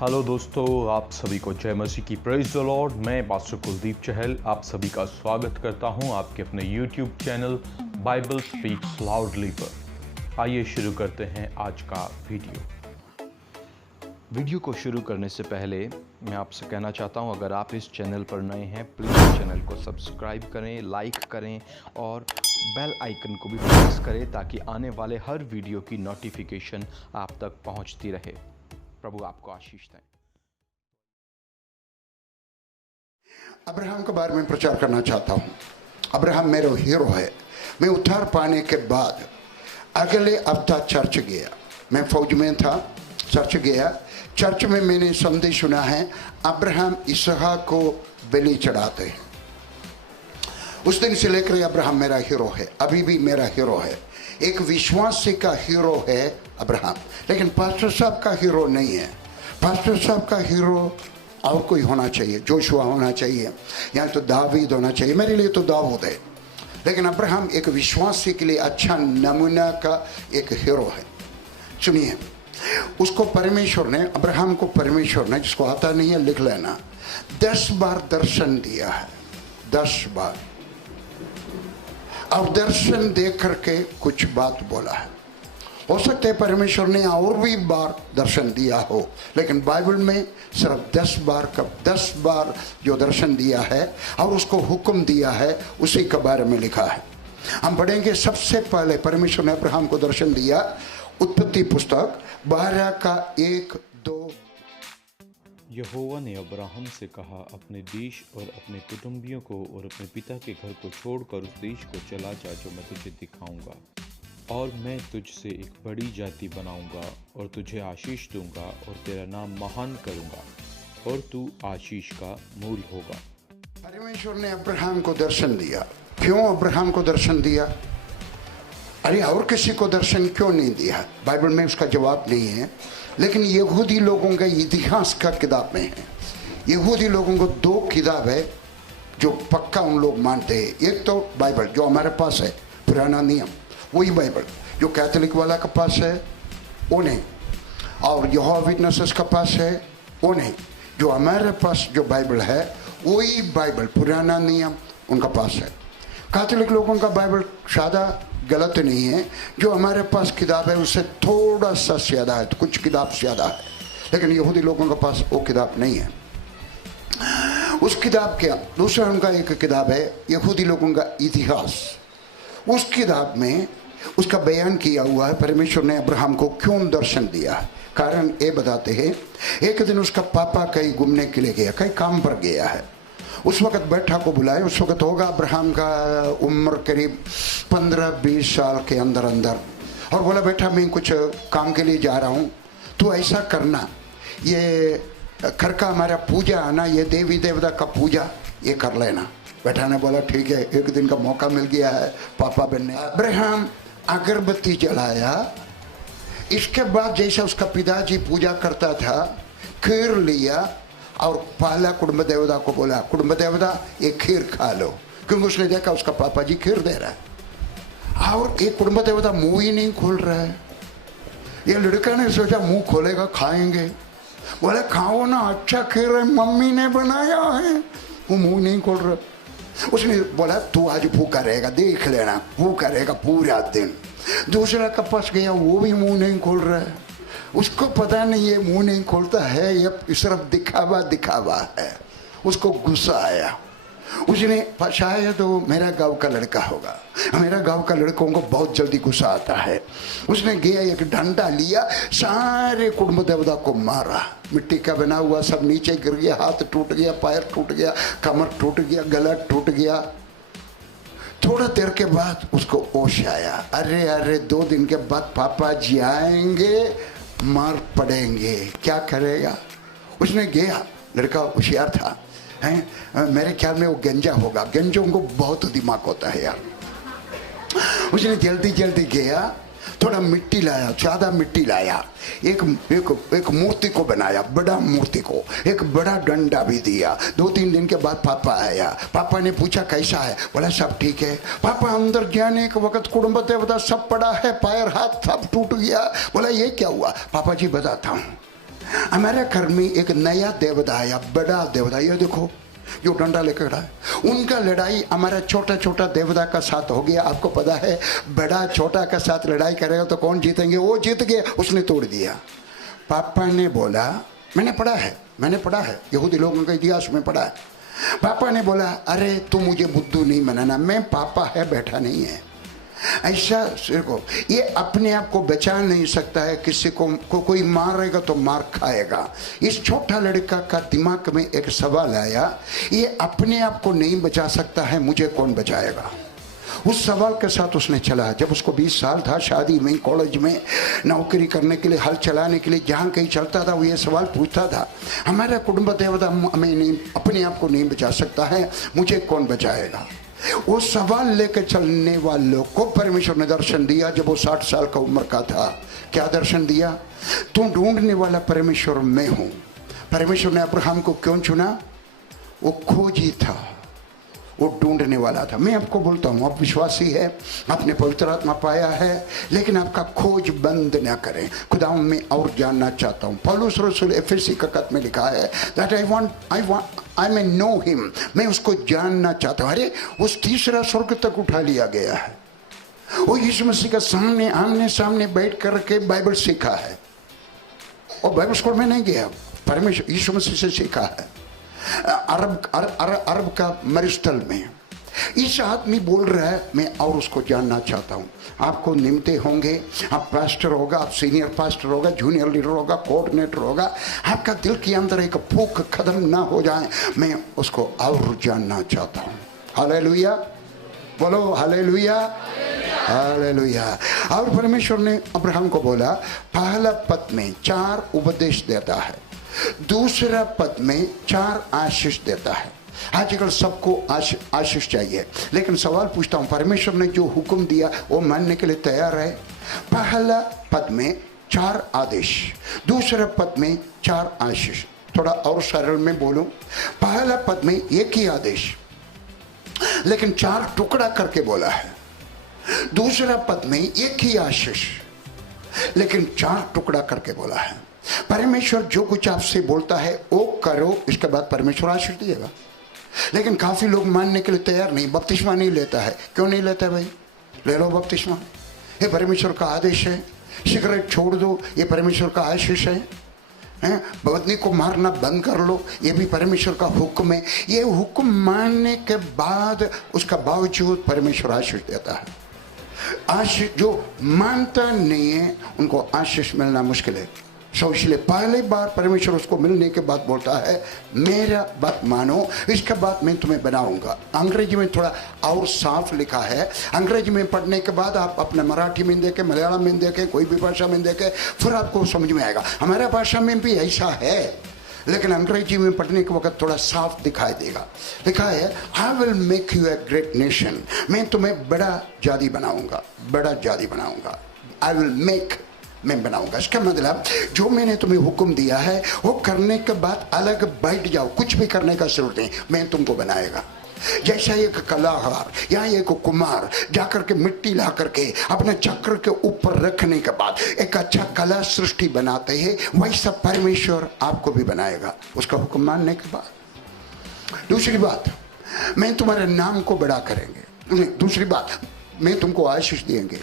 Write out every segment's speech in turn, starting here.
Hello दोस्तों, आप सभी को जय मसीह की प्रेज द लॉर्ड। मैं पास्टर कुलदीप चहल आप सभी का स्वागत करता हूं आपके अपने YouTube channel Bible speaks loudly पर। आइए शुरू करते हैं आज का वीडियो को शुरू करने से पहले मैं आपसे कहना चाहता हूं, अगर आप इस चैनल पर नए हैं प्लीज़ चैनल को सब्सक्राइब करें, लाइक करें और बेल आइकन को भी प्रेस करें ताकि आने वाले हर वीडियो की नोटिफिकेशन आप तक पहुंचती रहे। प्रभु आपको आशीष दें। अब्राहम के बारे में प्रचार करना चाहता हूँ। अब्राहम मेरा हीरो है। मैं उद्धार पाने के बाद अगले हफ्ता चर्च गया। मैं फौज में था, चर्च गया। चर्च में मैंने संदेश सुना है, अब्राहम इसहाक को बलि चढ़ाते हैं। उस दिन से लेकर अब्राहम मेरा हीरो है, अभी भी मेरा हीरो है। एक विश्वासी का हीरो है अब्राहम, लेकिन पास्टर साहब का हीरो नहीं है। पास्टर साहब का हीरो और कोई होना चाहिए, जोशुआ होना चाहिए, या तो दावीद होना चाहिए। मेरे लिए तो दाऊद है, लेकिन अब्राहम एक विश्वासी के लिए अच्छा नमूना का एक हीरो है। सुनिए, उसको परमेश्वर ने, अब्राहम को परमेश्वर ने, जिसको आता नहीं है लिख लेना, 10 बार दर्शन दिया है। 10 बार। और दर्शन देख करके कुछ बात बोला है। हो सकता है परमेश्वर ने और भी बार दर्शन दिया हो, लेकिन बाइबल में सिर्फ 10 बार जो दर्शन दिया है और उसको हुक्म दिया है, उसी के बारे में लिखा है। हम पढ़ेंगे। सबसे पहले परमेश्वर ने अब्राहम को दर्शन दिया, उत्पत्ति पुस्तक 12 का 1-2। यहोवा ने अब्राहम से कहा, अपने देश और अपने कुटुंबियों को और अपने पिता के घर को छोड़कर उस देश को चला जा जो मैं तुझे दिखाऊंगा, और मैं तुझसे एक बड़ी जाति बनाऊंगा और तुझे आशीष दूंगा और तेरा नाम महान करूंगा और तू आशीष का मूल होगा। परमेश्वर ने अब्राहम को दर्शन दिया। क्यों अब्राहम को दर्शन दिया? अरे और किसी को दर्शन क्यों नहीं दिया? बाइबल में उसका जवाब नहीं है, लेकिन यहूदी लोगों का इतिहास का किताब में है। यहूदी लोगों को 2 किताब है जो पक्का उन लोग मानते हैं। एक तो बाइबल जो हमारे पास है, पुराना नियम, वही बाइबल। जो कैथोलिक वाला के पास है वो नहीं, और यहोवा विटनेसेस के पास है वो नहीं। जो हमारे पास जो बाइबल है वही बाइबल, पुराना नियम उनका पास है। कैथोलिक लोगों का बाइबल सादा गलत नहीं है, जो हमारे पास किताब है उससे थोड़ा सा ज़्यादा है, तो कुछ किताब ज़्यादा है, लेकिन यहूदी लोगों के पास वो किताब नहीं है। उस किताब के दूसरा उनका एक किताब है यहूदी लोगों का इतिहास। उस किताब में उसका बयान किया हुआ है परमेश्वर ने अब्राहम को क्यों दर्शन दिया। कारण ये बताते हैं, एक दिन उसका पापा कहीं घूमने के लिए गया, कहीं काम पर गया है। उस वक्त बैठा को बुलाए। उस वक्त होगा अब्राहम का उम्र करीब 15-20 साल के अंदर और बोला, बेटा मैं कुछ काम के लिए जा रहा हूँ, तो ऐसा करना, ये घर का हमारा पूजा है ना, ये देवी देवता का पूजा ये कर लेना। बेटा ने बोला ठीक है, एक दिन का मौका मिल गया है पापा बनने। अब्राहम अगरबत्ती जलाया। इसके बाद जैसा उसका पिताजी पूजा करता था, खीर लिया और पहला कुटुंब देवता को बोला, कुटुंब देवता ये खीर खा लो, क्योंकि उसने देखा उसका पापा जी खीर दे रहा है। और एक कुटुंब देवता मुंह ही नहीं खोल रहा है। ये लड़का ने सोचा मुंह खोलेगा, खाएंगे। बोले खाओ ना, अच्छा खीर है, मम्मी ने बनाया है। वो मुंह नहीं खोल रहा। उसने बोला तू आज भूखा रहेगा, देख लेना, भूखा रहेगा पूरा दिन। दूसरा के पास गया, वो भी मुंह नहीं खोल रहा है। उसको पता नहीं ये मुंह नहीं खोलता है, ये सिर्फ दिखावा है। उसको गुस्सा आया। उसने शायद तो मेरा गांव का लड़का होगा, मेरा गांव का लड़कों को बहुत जल्दी गुस्सा आता है। उसने गया, एक डंडा लिया, सारे कुटुंब देवता को मारा। मिट्टी का बना हुआ सब नीचे गिर गया, हाथ टूट गया, पैर टूट गया, कमर टूट गया, गला टूट गया। थोड़ा देर के बाद उसको होश आया, अरे 2 दिन के बाद पापा जी आएंगे, मार पड़ेंगे, क्या करेगा। उसने गया, लड़का होशियार था, हैं, मेरे ख्याल में वो गंजा होगा, गंजों को बहुत दिमाग होता है यार। उसने जल्दी गया, थोड़ा मिट्टी लाया, ज़्यादा मिट्टी लाया, एक मूर्ति को बनाया, बड़ा मूर्ति को, एक बड़ा डंडा भी दिया। 2-3 दिन के बाद पापा आया। पापा ने पूछा कैसा है? बोला सब ठीक है। पापा अंदर जाने के वक्त कुटुंब देवता सब पड़ा है, पैर हाथ सब टूट गया। बोला ये क्या हुआ? पापा जी बताता हूँ। हमारे घर में एक नया देवता आया, बड़ा देवता, ये देखो जो डंडा लेकर खड़ा है। उनका लड़ाई हमारा छोटा छोटा देवता का साथ हो गया। आपको पता है बड़ा छोटा का साथ लड़ाई करेगा तो कौन जीतेंगे? वो जीत गया, उसने तोड़ दिया। पापा ने बोला, मैंने पढ़ा है यहूदी लोगों के इतिहास में पढ़ा है। पापा ने बोला अरे तू मुझे बुद्धू नहीं बनाना, मैं पापा है बैठा नहीं है। ऐसा देखो, ये अपने आप को बचा नहीं सकता है, किसी को कोई मारेगा तो मार खाएगा। इस छोटा लड़का का दिमाग में एक सवाल आया, ये अपने आप को नहीं बचा सकता है, मुझे कौन बचाएगा? उस सवाल के साथ उसने चला। जब उसको 20 साल था, शादी में, कॉलेज में, नौकरी करने के लिए, हल चलाने के लिए जहाँ कहीं चलता था वो ये सवाल पूछता था, हमारा कुटुंब देवता हमें नहीं, अपने आप को नहीं बचा सकता है, मुझे कौन बचाएगा? वो सवाल लेकर चलने वालों को परमेश्वर ने दर्शन दिया जब वो 60 साल का उम्र का था। क्या दर्शन दिया? तू ढूंढने वाला परमेश्वर मैं हूं। परमेश्वर ने अब्राहम को क्यों चुना? वो खोजी था, वो ढूंढने वाला था। मैं आपको बोलता हूँ, आप विश्वासी है, आपने पवित्र आत्मा पाया है, लेकिन आपका खोज बंद ना करें। खुदा मैं और जानना चाहता हूँ। पौलुस रसूल एफेसी का खत में लिखा है that I may know him, मैं उसको जानना चाहता हूँ। अरे उस तीसरा स्वर्ग तक उठा लिया गया है। वो यीशु मसीह का सामने आमने सामने बैठ करके बाइबल सीखा है, और बाइबल स्कूल में नहीं गया, परमेश्वर यीशु मसीह से सीखा है। अरब का मरुस्थल में इस आदमी बोल रहा है मैं और उसको जानना चाहता हूँ। आपको निमते होंगे, आप पास्टर होगा, आप सीनियर पास्टर होगा, जूनियर लीडर होगा, कोऑर्डिनेटर होगा, आपका दिल के अंदर एक भूख खत्म ना हो जाए, मैं उसको और जानना चाहता हूँ। हालेलुया, बोलो हालेलुया, हालेलुया। और परमेश्वर ने अब्राहम को बोला, पहला पद में 4 उपदेश देता है, दूसरा पद में 4 आशीष देता है। आजकल सबको आशीष चाहिए, लेकिन सवाल पूछता हूं, परमेश्वर ने जो हुक्म दिया वो मानने के लिए तैयार है? पहला पद में 4 आदेश, दूसरा पद में 4 आशीष। थोड़ा और सरल में बोलूं, पहला पद में एक ही आदेश लेकिन 4 टुकड़ा करके बोला है। दूसरा पद में एक ही आशीष लेकिन 4 टुकड़ा करके बोला है। परमेश्वर जो कुछ आपसे बोलता है वो करो, इसके बाद परमेश्वर आशीष दिएगा। लेकिन काफी लोग मानने के लिए तैयार नहीं, बपतिस्मा नहीं लेता है। क्यों नहीं लेता है भाई? ले लो बपतिस्मा, ये परमेश्वर का आदेश है। सिगरेट छोड़ दो, ये परमेश्वर का आशीष है। पत्नी को मारना बंद कर लो, ये भी परमेश्वर का हुक्म है। ये हुक्म मानने के बाद उसका बावजूद परमेश्वर आशीष देता है। आशीष जो मानता नहीं है उनको आशीष मिलना मुश्किल है। इसलिए पहली बार परमेश्वर उसको मिलने के बाद बोलता है मेरा बात मानो, इसके बाद मैं तुम्हें बनाऊंगा। अंग्रेजी में थोड़ा और साफ लिखा है। अंग्रेजी में पढ़ने के बाद आप अपने मराठी में देखें, मलयालम में देखें, कोई भी भाषा में देखें, फिर आपको समझ में आएगा। हमारा भाषा में भी ऐसा है, लेकिन अंग्रेजी में पढ़ने के वक्त थोड़ा साफ दिखाई देगा। लिखा है I will make U a great nation, मैं तुम्हें बड़ा जाति बनाऊंगा, बड़ा जाति बनाऊंगा। आई विल मेक, मैं बनाऊंगा। इसका मतलब जो मैंने तुम्हें हुक्म दिया है वो करने के बाद अलग बैठ जाओ, कुछ भी करने का जरूरत नहीं, मैं तुमको बनाएगा। जैसा एक कलाकार या एक कुमार जाकर के मिट्टी ला करके अपने चक्र के ऊपर रखने के बाद एक अच्छा कला सृष्टि बनाते हैं, वैसा परमेश्वर आपको भी बनाएगा उसका हुक्म मानने के बाद। दूसरी बात, मैं तुम्हारे नाम को बड़ा करेंगे। दूसरी बात, मैं तुमको आशीष देंगे।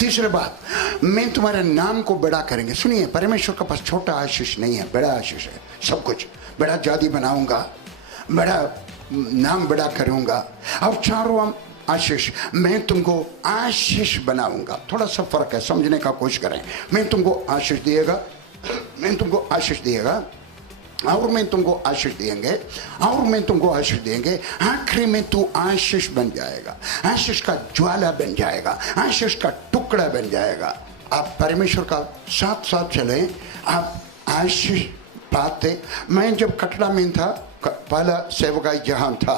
तीसरी बात, मैं तुम्हारे नाम को बड़ा करेंगे। सुनिए, परमेश्वर के पास छोटा आशीष नहीं है, बड़ा आशीष है। सब कुछ बड़ा जाति बनाऊंगा, बड़ा नाम बड़ा करूंगा, और 4वां आशीष, मैं तुमको आशीष बनाऊंगा। थोड़ा सा फर्क है, समझने का कोशिश करें। मैं तुमको आशीष दिएगा, मैं तुमको आशीष दिएगा, और मैं तुमको आशीष देंगे, और मैं तुमको आशीष देंगे। आखिरी में तू आशीष बन जाएगा, आशीष का ज्वाला बन जाएगा, आशीष का टुकड़ा बन जाएगा। आप परमेश्वर का साथ साथ चलें, आप आशीष पाते। मैं जब कटरा में था, पहला सेवकाई जहां था,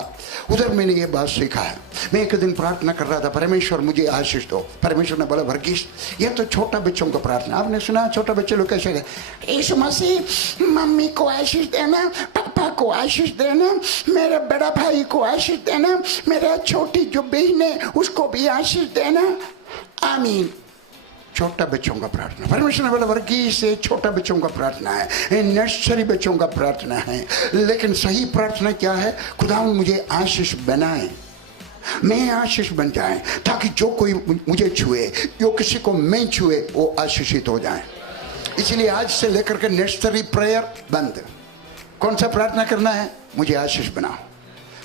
उधर मैंने ये बात सीखा है। मैं एक दिन प्रार्थना कर रहा था, परमेश्वर मुझे आशीष दो। परमेश्वर ने बोला वर्गीस, ये तो छोटा बच्चों का प्रार्थना। आपने सुना छोटा बच्चे लोग कैसे कहते, यीशु मसीह मम्मी को आशीष देना, पापा को आशीष देना, मेरे बड़ा भाई को आशीष देना, मेरा छोटी जो बहन है उसको भी आशीष देना, आमीन। छोटा बच्चों का प्रार्थना, परमेश्वर ने बोला वर्गीस से छोटा बच्चों का प्रार्थना है, नर्सरी बच्चों का प्रार्थना है। लेकिन सही प्रार्थना क्या है? खुदावंद मुझे आशीष बनाए, मैं आशीष बन जाए, ताकि जो कोई मुझे छुए, जो किसी को मैं छुए, वो आशीषित हो जाए। इसलिए आज से लेकर के नर्सरी प्रेयर बंद। कौन सा प्रार्थना करना है? मुझे आशीष बनाओ,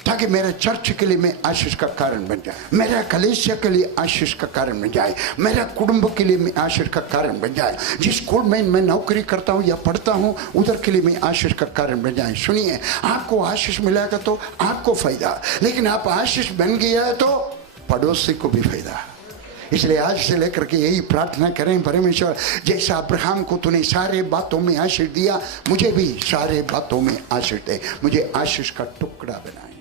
ताकि मेरे चर्च के लिए मैं आशीष का कारण बन जाए, मेरा कलीसिया के लिए आशीष का कारण बन जाए, मेरा कुटुंब के लिए मैं आशीष का कारण बन जाए, जिस स्कूल में मैं नौकरी करता हूँ या पढ़ता हूँ उधर के लिए मैं आशीष का कारण बन जाए। सुनिए, आपको आशीष मिलेगा तो आपको फायदा, लेकिन आप आशीष बन गया है तो पड़ोसी को भी फायदा। इसलिए आज से लेकर के यही प्रार्थना करें, परमेश्वर जैसा अब्राहम को तूने सारे बातों में आशीष दिया, मुझे भी सारे बातों में आशीष दे, मुझे आशीष का टुकड़ा बनाए।